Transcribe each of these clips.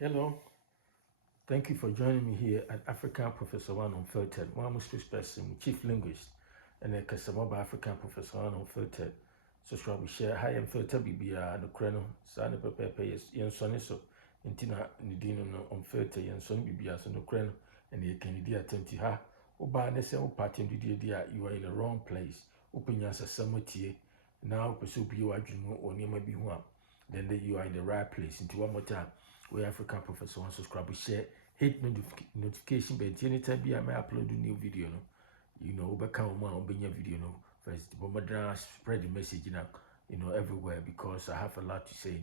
Hello, thank you for joining me here at African Professor One Unfiltered. One Mistress Person, Chief Linguist, and a Casamaba African Professor One Unfiltered. So, shall we share high and filter BBR and the Creno, Sani Pepe, Yen Soniso, Intina Nidino Unfiltered, Yen Son BBR, and the Creno, and the Kennedy attempt ha. Oba ne se party dia you are in the wrong place. Open your samotie. Now pursue you are dreaming or near maybe one. Then you are in the right place. Into one more time. We African Professor One subscribe, share, hit notification bell. Anytime I may upload a new video, no, you know, become one on video, no. First, but spread the message now, everywhere because I have a lot to say,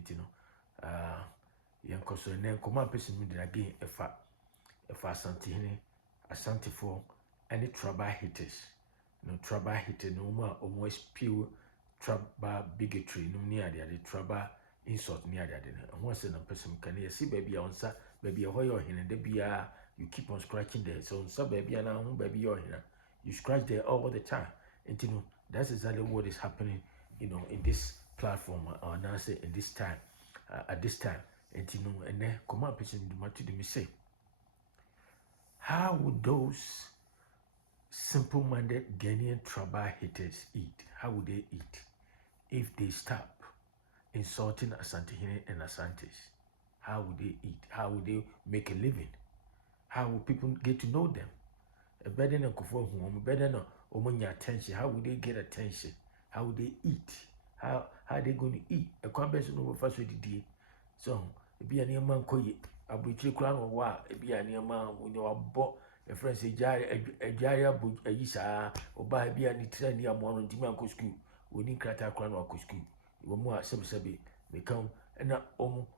yeah, so and then come up person again if Asantehene Asante for any trouble haters, no trouble hater, no more almost pure trouble bigotry, no near the trouble insult near that. And once in a person can you see baby on sa baby a hoyo hin and you keep on scratching there. So some baby and now baby or here. You scratch there all the time. And that's exactly what is happening, in this platform or now say in this time, at this time. And and then come up person to me say, how would those simple-minded Ghanaian tribal haters eat? How would they eat if they stop insulting Asantehene and Asantes? How would they eat? How would they make a living? How would people get to know them? A better than Kufo, better than Omonia attention. How would they get attention? How would they eat? How are they going to eat? A convention over first with the day. So, it be a near man koye, a butcher crown or what, it be a near man when you are bought a friend say, a jaria boot, a yisa, or buy a beer and it's near one on Timanco school, we need Crata crown or school. You were more sabi, they come and not almost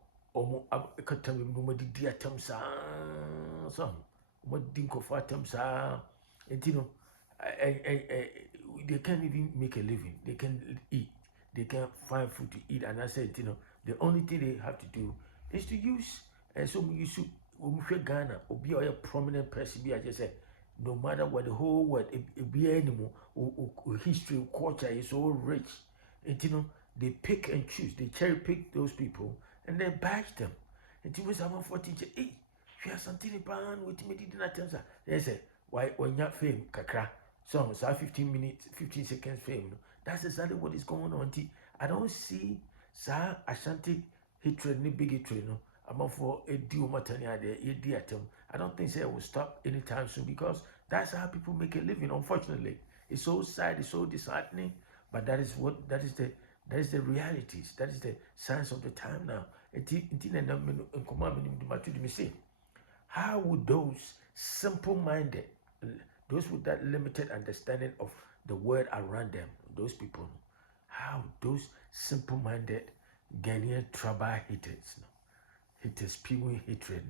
a cutting no dear Tamsa, some what dink of Tamsa, and they can't even make a living, they can eat. They can find food to eat, and I said, the only thing they have to do is to use. And so you should, Ghana, or be a prominent person. Be I just said, no matter what the whole world, it be anymore, or history, culture is so rich. And they pick and choose, they cherry pick those people, and they bash them. And it was someone for teacher, hey, you have something pan with me, did not answer. They said, why, when you're fame, kakra, so 15 minutes, 15 seconds fame. That's exactly what is going on. I don't see Sir Ashanti hatred, ni bigotry, no. I'm for a deal matania there, I don't think it will stop anytime soon because that's how people make a living, unfortunately. It's so sad, it's so disheartening, but that is the realities. That is the science of the time now. How would those simple-minded, those with that limited understanding of the world around them, those people, how those simple-minded Ghanaian tribal haters, haters spewing hatred,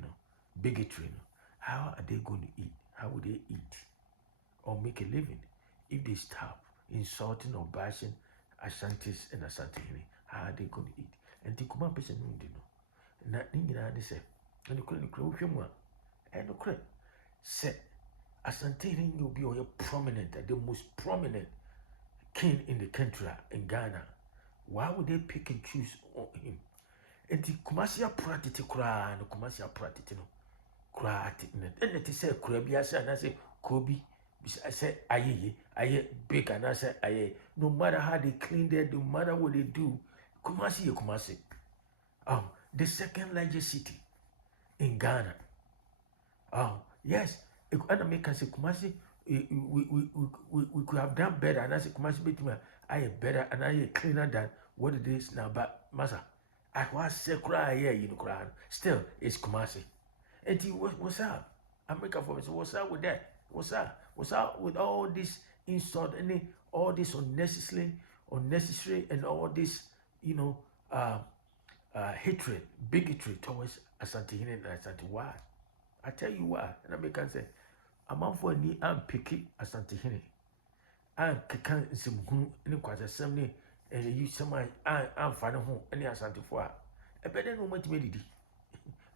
bigotry, how are they going to eat? How would they eat or make a living if they stop insulting or bashing Ashantis and Asantehene? How are they going to eat? And the command person no, na nina they say, and the crane, say Asantehene will be a prominent, the most prominent king in the country in Ghana. Why would they pick and choose on him? And the commercial practice cry and the commercial practice no cry and it is a crabby and I say Kobe. I say aye big and I say aye. No matter how they clean there, no matter what they do, Kumasi. The second largest city in Ghana. Yes, and American say Kumasi, we could have done better, and I say Kumasi better, I am better and I am cleaner than what it is now. But Masa, I was say cry here, cry. Still, it's Kumasi. And he what's up? America for me, so what's up with that? What's up? What's up with all this insult and all this unnecessary, and all this, hatred, bigotry towards Asantehene and Asante. Why? I tell you why. And I say, I'm out for ni I'm picky Asantehene. I'm kicking some any quite assembly and you somebody I'm finding home any Asante for. I better know what made it.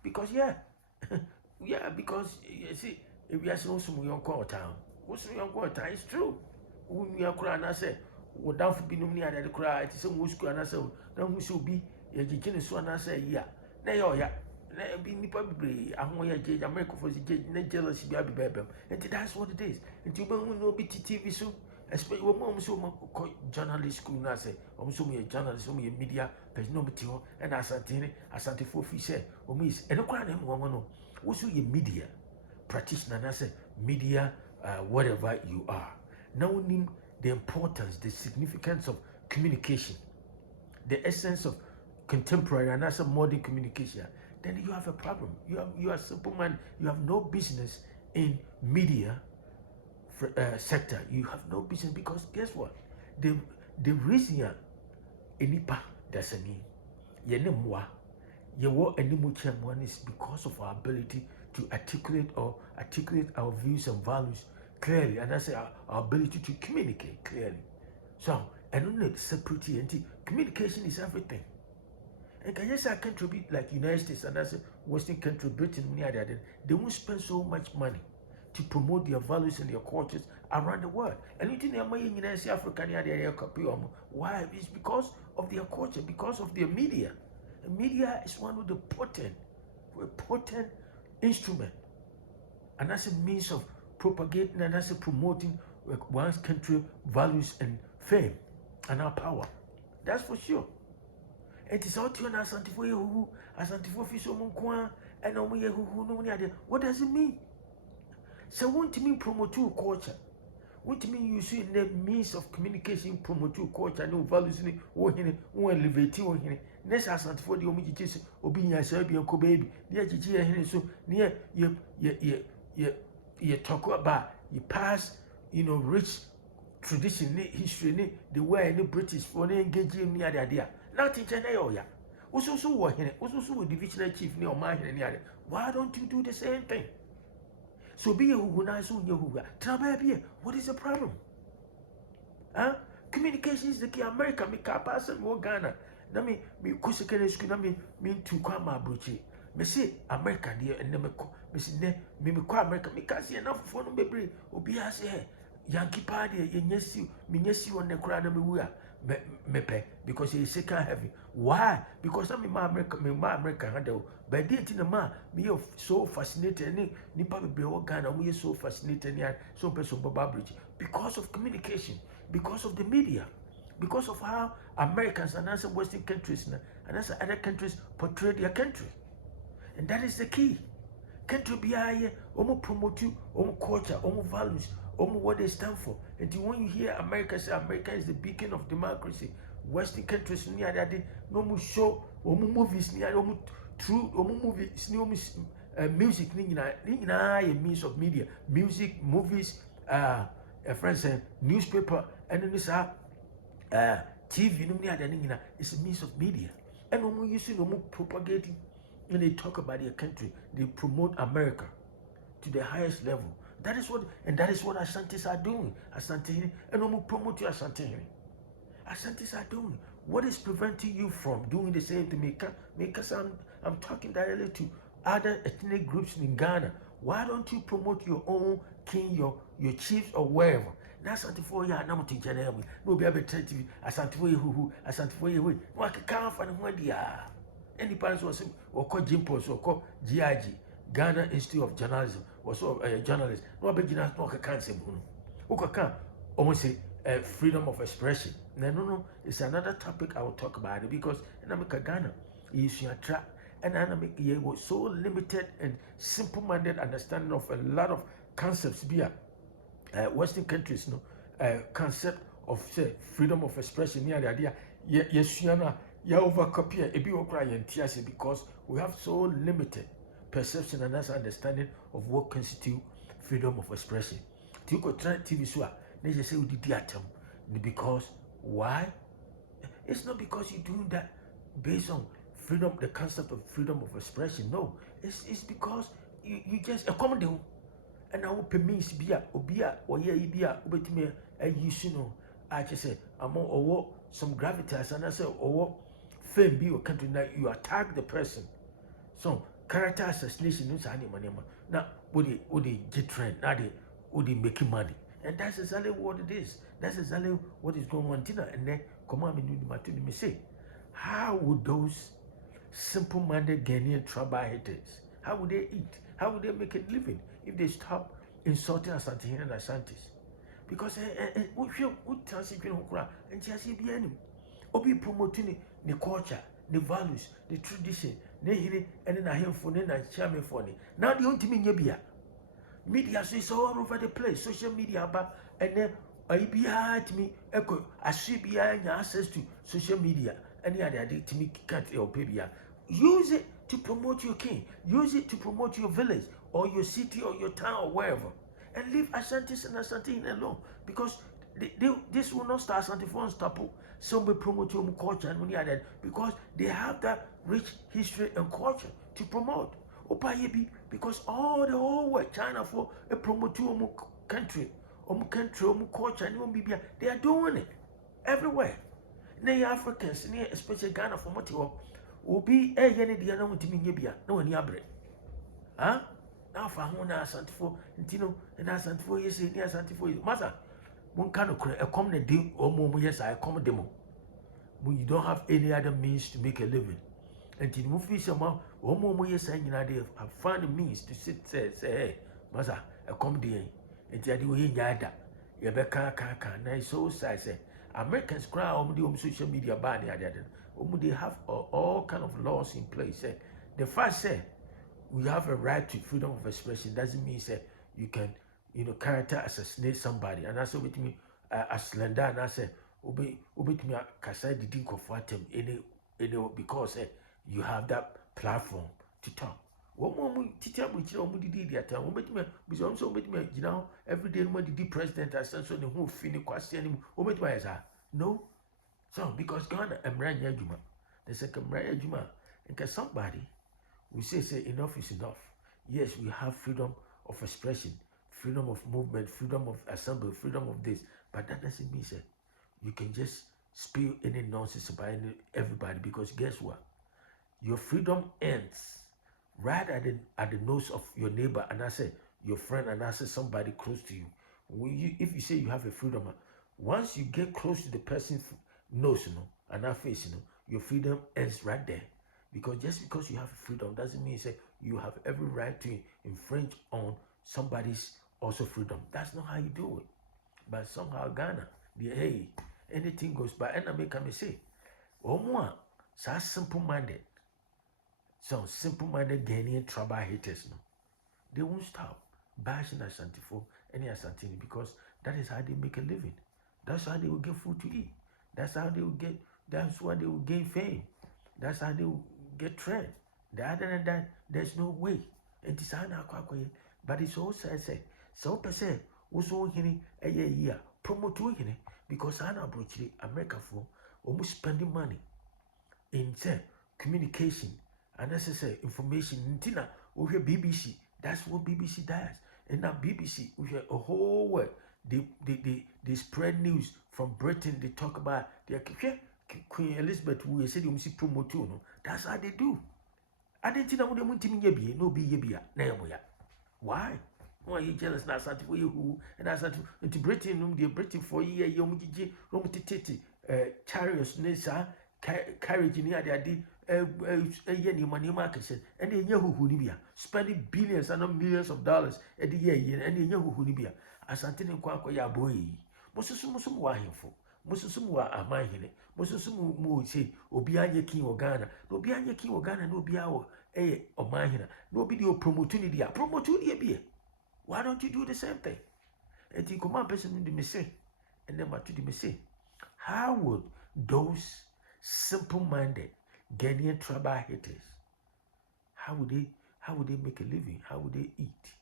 Because yeah, because you see, if you ask also young call town, what's young call town? It's true. When we are crying, I say, what down for being near the cry, it's some school and I say, then we should be a chicken so and I say, yeah. Nay, oh, yeah. na be nipa bebree ahon ya je America for je na jealousy bi abebem. And that's what it is. And you no be TV so especially when mom so journalist school na say so me journalist, so me media person no me ti ho and asante for fi say is and kwa na mo no wo so ye media practitioner na say media whatever you are. Now we the importance, the significance of communication, the essence of contemporary and as a modern communication, then you have a problem. You are a simple man. You have no business in media sector. You have no business because guess what? The reason enipa that's a name. Yenemwa. Yewo enimuchemwan is because of our ability to articulate our views and values clearly, and that's our ability to communicate clearly. So, and only separate communication is everything. And can you say a country be like United States and as a Western country, Britain, they won't spend so much money to promote their values and their cultures around the world. And you think they're African, why? It's because of their culture, because of their media. And media is one of the potent instrument, and that's a means of propagating and that's a promoting one's country values and fame and our power. That's for sure. It is out to an Asantehene who Asantehene Fiso Munkwa and Omuye who no one. What does it mean? So won't mean promote culture. Won't mean you see the means of communication promote culture no values in it elevate in next Asantehene the Omuji Obinya Sabi and Kobaby, near Gigi so near you talk about you pass rich tradition history the way any British for engaging near the idea. Nothing China. Also working, also divisional chief near my here. Why don't you do the same thing? So be a who nice on your who. What is the problem? Huh? Communication is the key. America, me person more Ghana. Na me kusekere school na me to come abrochi. Me say America there and me say me kwa America me can see enough for no bebre. Obi a say Yankee party me nyesi on the kra na me wu a me pe because he second heavy. Why? Because I'm my America handle. But the thing ma me so fascinated nipa bebre wo Ghana me so fascinated and so person Baba Bridge because of communication, because of the media, because of how Americans and other Western countries and other countries portray their country. And that is the key. Country be here, promote you, culture, values, what they stand for. And when you hear America say America is the beacon of democracy, Western countries near that no more show, movies near true, movies, music, a means of media, music, movies, friends, newspaper, and then this TV, it's a means of media. And when we use it, propagating, when they talk about their country, they promote America to the highest level. That is what Asantes are doing. Asantehene, and when we promote you, Asantehene. Asantes are doing. What is preventing you from doing the same to me? Because I'm talking directly to other ethnic groups in Ghana. Why don't you promote your own king, your chiefs or wherever? That's Asantehene ya na mutu jana yamu. No be able to TV. Asantehene who Asantehene we. No akeka fa ne ho dia. Any parents was or call Jimpos or call GIG, Ghana Institute of Journalism, was a journalist. No begin no can say Ukaka almost say freedom of expression. No, it's another topic I will talk about it because in America Ghana is your trap and America was so limited and simple-minded understanding of a lot of concepts via Western countries, concept of say freedom of expression near the idea. Yes, you overcopy it because we have so limited perception and understanding of what constitutes freedom of expression. You go try TV so they just say we did atom because why? It's not because you're doing that based on freedom, the concept of freedom of expression. No, it's because you just accommodate. And I will permit bia obia or ye bia ubetime I just say among or some gravitas and I say or fame be your country now you attack the person. So character assassination is animal. Now would they get trend? Now would they make money? And that's exactly what it is. That's exactly what is going on. And then come on me say, how would those simple-minded Ghanaian tribal haters? How would they eat? How would they make a living if they stop insulting Asantehene and Asantes? Because what transit you know, and just be any obi promoting the culture, the values, the tradition, the hidden and then a handful and chairman for it. Now the only thing you media is all over the place, social media, but and then I be hard to me, echo, I see behind access to social media, any other to me cut your baby. Use it to promote your king, use it to promote your village or your city or your town or wherever, and leave Asantes and Asantehene alone because this will not start Asante for stop. Some will promote your culture and money other because they have that rich history and culture to promote. Because all the whole world, China for a promote your country, culture, and they are doing it everywhere. Nay Africans, especially Ghana for Motiwa, will be a yenny the other to me, no one yabre. Huh? Now for Hona Asantefo, Intino, and Asantefo, yes, near Asantefo, mother. One kind of a common deal or more, yes, I come demo. When you don't have any other means to make a living. And in movie somehow, one more years saying they have found a means to say, hey, mother, a comedy. And the other way, yada. Yabeka, nice so say. Americans cry on social media ban they have all kind of laws in place. The fact say we have a right to freedom of expression doesn't mean say you can character assassinate somebody. And that's with me as slender and I say obi me kasa didi nkofo atem any because you have that platform to talk. One more teacher which did the atom, which also made me, every day when the president has said so the whole finish question, no. So because Ghana and Ranya Juma, they say Ranya Juma, and somebody we say enough is enough. Yes, we have freedom of expression, freedom of movement, freedom of assembly, freedom of this, but that doesn't mean that you can just spill any nonsense about everybody because guess what? Your freedom ends right at the nose of your neighbor and I say your friend and I say somebody close to you. If you say you have a freedom, once you get close to the person's nose, and our face, your freedom ends right there. Because just because you have freedom doesn't mean say you have every right to infringe on somebody's also freedom. That's not how you do it. But somehow Ghana, hey, anything goes by. And I make me say, oh more, so simple-minded. Some simple-minded Ghanaian tribal haters, they won't stop bashing Asantefo any Asantehene because that is how they make a living. That's how they will get food to eat. That's how they will get. That's why they will gain fame. That's how they will get trend. The other than that, there's no way. And it's but it's also I say so percent also here a year promote here because I know America for almost spending money in say communication and necessary information. Tina we hear BBC. That's what BBC does. And now BBC we hear a whole world. They spread news from Britain. They talk about their Queen Elizabeth who said you see promote no. That's how they do. I didn't know them to no be ye why? Why are you jealous now? Asante for you who and Asante into Britain, the Britain for year, Yomiji, Romutiti, chariots, Nessa, carriage in the idea, a year money market, and the Yahu Hunibia, spending billions and not millions of dollars at the year, and the Yahu Hunibia, Asante and Quacoya boy. Mosusum wahiful, Mosusum are my hine, Mosusum mo say, Obianya King or Ghana, no Bianya King or Ghana, no Biao. Or mine, no video promotunity, promotunity. Why don't you do the same thing? And you come on, person in the message, and then what to the message? How would those simple-minded Ghanaian tribal haters, how would they make a living? How would they eat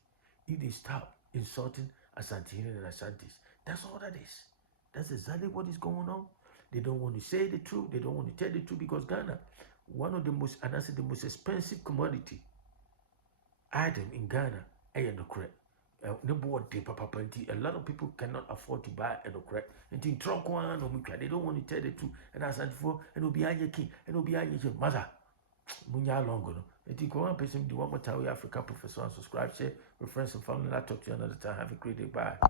if they stop insulting Asantehene and Asantes? That's all that is. That's exactly what is going on. They don't want to say the truth. They don't want to tell the truth because Ghana, one of the most, and I said the most expensive commodity item in Ghana, and the correct. A lot of people cannot afford to buy and correct. And in trunk one or they don't want to tell the truth. And I said for and will be your king and will be your mother. Munya longo. And you go on person do one more time Africa professor and subscribe, share, reference and family. I'll talk to you another time. Have a great day. Bye.